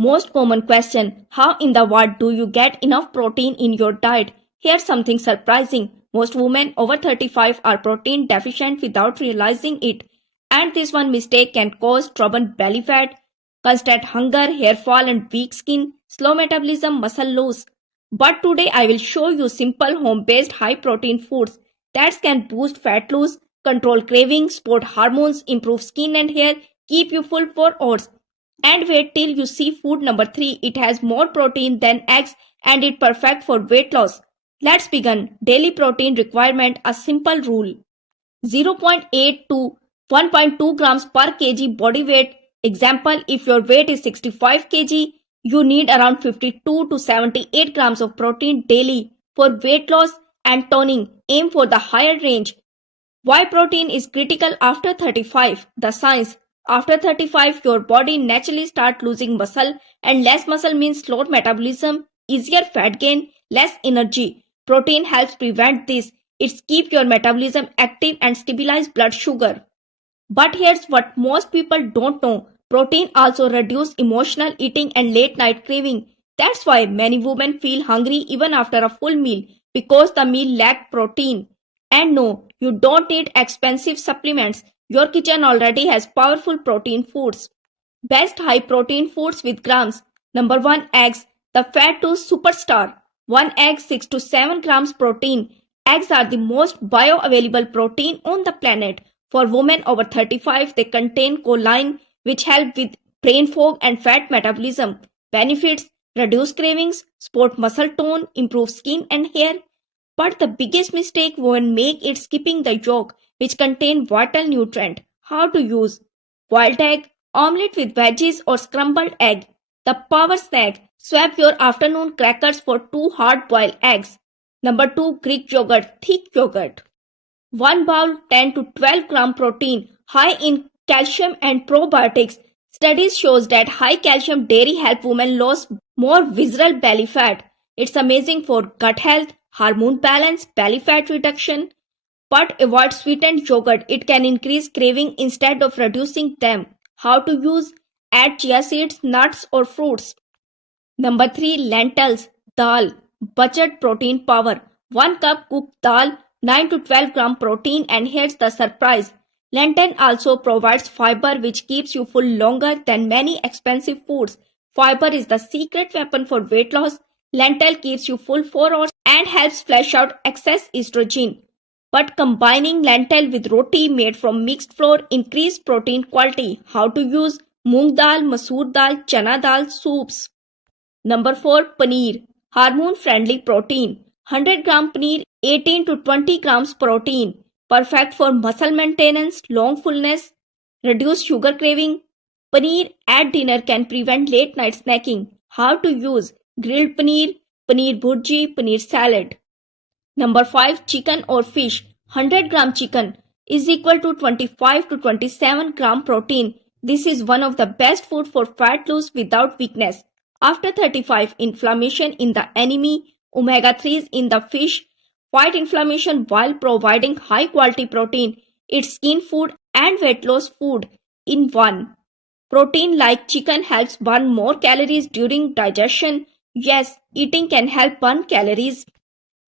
Most common question, how in the world do you get enough protein in your diet? Here's something surprising. Most women over 35 are protein deficient without realizing it. And this one mistake can cause trouble belly fat, constant hunger, hair fall and weak skin, slow metabolism, muscle loss. But today I will show you simple home-based high-protein foods that can boost fat loss, control cravings, support hormones, improve skin and hair, keep you full for hours. And wait till you see food number 3. It has more protein than eggs and it's perfect for weight loss. Let's begin. Daily protein requirement, a simple rule. 0.8 to 1.2 grams per kg body weight. Example, if your weight is 65 kg, you need around 52 to 78 grams of protein daily. For weight loss and toning, aim for the higher range. Why protein is critical after 35? The science. After 35, your body naturally starts losing muscle, and less muscle means slower metabolism, easier fat gain, less energy. Protein helps prevent this. It keeps your metabolism active and stabilizes blood sugar. But here's what most people don't know. Protein also reduces emotional eating and late night craving. That's why many women feel hungry even after a full meal, because the meal lacked protein. And no, you don't need expensive supplements. Your kitchen already has powerful protein foods. Best high protein foods with grams. Number 1, eggs, the fat to superstar. 1 egg 6 to 7 grams protein. Eggs are the most bioavailable protein on the planet. For women over 35, they contain choline, which help with brain fog and fat metabolism. Benefits: reduce cravings, support muscle tone, improve skin and hair. But the biggest mistake women make is skipping the yolk, which contain vital nutrient. How to use: boiled egg, omelette with veggies or scrambled egg. The power snack: swap your afternoon crackers for 2 hard-boiled eggs. Number 2, Greek yogurt, thick yogurt. 1 bowl 10 to 12 gram protein, high in calcium and probiotics. Studies shows that high calcium dairy help women lose more visceral belly fat. It's amazing for gut health, hormone balance, belly fat reduction. But avoid sweetened yogurt. It can increase craving instead of reducing them. How to use: add chia seeds, nuts or fruits. Number 3, lentils, dal, budget protein power. 1 cup cooked dal, 9 to 12 gram protein, and here's the surprise. Lentil also provides fiber, which keeps you full longer than many expensive foods. Fiber is the secret weapon for weight loss. Lentil keeps you full for hours and helps flush out excess estrogen. But combining lentil with roti made from mixed flour increase protein quality. How to use: moong dal, masoor dal, chana dal soups. Number 4, paneer, hormone-friendly protein. 100 gram paneer, 18 to 20 grams protein. Perfect for muscle maintenance, long fullness, reduce sugar craving. Paneer at dinner can prevent late night snacking. How to use: grilled paneer, paneer bhurji, paneer salad. Number 5, chicken or fish. 100 gram chicken is equal to 25 to 27 gram protein. This is one of the best food for fat loss without weakness. After 35, inflammation in the enemy, omega-3s in the fish fight inflammation while providing high quality protein. It's skin food and weight loss food in one. Protein like chicken helps burn more calories during digestion. Yes, eating can help burn calories.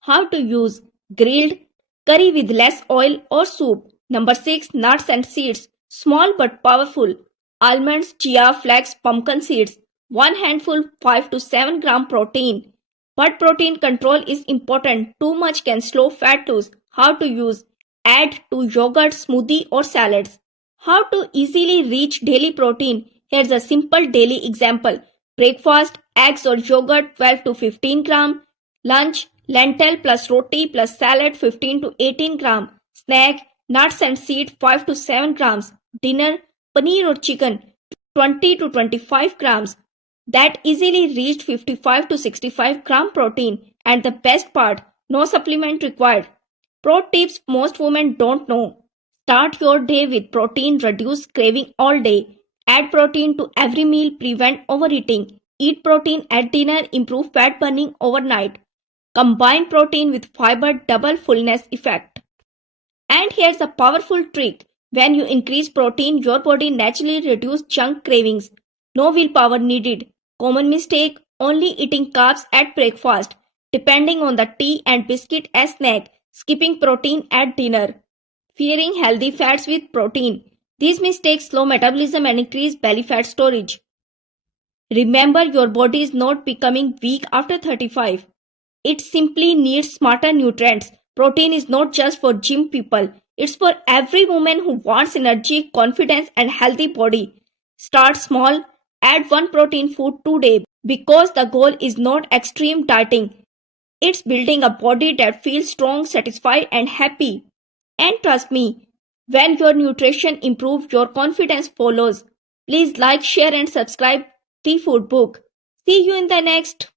How to use: grilled, curry with less oil or soup. Number 6, nuts and seeds, small but powerful. Almonds, chia, flax, pumpkin seeds. 1 handful 5 to 7 gram protein. But protein control is important. Too much can slow fat loss. How to use: add to yogurt, smoothie or salads. How to easily reach daily protein? Here's a simple daily example. Breakfast, eggs or yogurt 12 to 15 gram. Lunch, lentil plus roti plus salad 15 to 18 gram. Snack, nuts and seeds 5 to 7 grams. Dinner, paneer or chicken 20 to 25 grams. That easily reached 55 to 65 gram protein. And the best part, no supplement required. Pro tips most women don't know. Start your day with protein, reduce craving all day. Add protein to every meal, prevent overeating. Eat protein at dinner, improve fat burning overnight. Combine protein with fiber, double fullness effect. And here's a powerful trick. When you increase protein, your body naturally reduces junk cravings. No willpower needed. Common mistake: only eating carbs at breakfast, depending on the tea and biscuit as snack, skipping protein at dinner, fearing healthy fats with protein. These mistakes slow metabolism and increase belly fat storage. Remember, your body is not becoming weak after 35. It simply needs smarter nutrients. Protein is not just for gym people. It's for every woman who wants energy, confidence and healthy body. Start small. Add one protein food today because the goal is not extreme dieting. It's building a body that feels strong, satisfied and happy. And trust me, when your nutrition improves, your confidence follows. Please like, share and subscribe the food book. See you in the next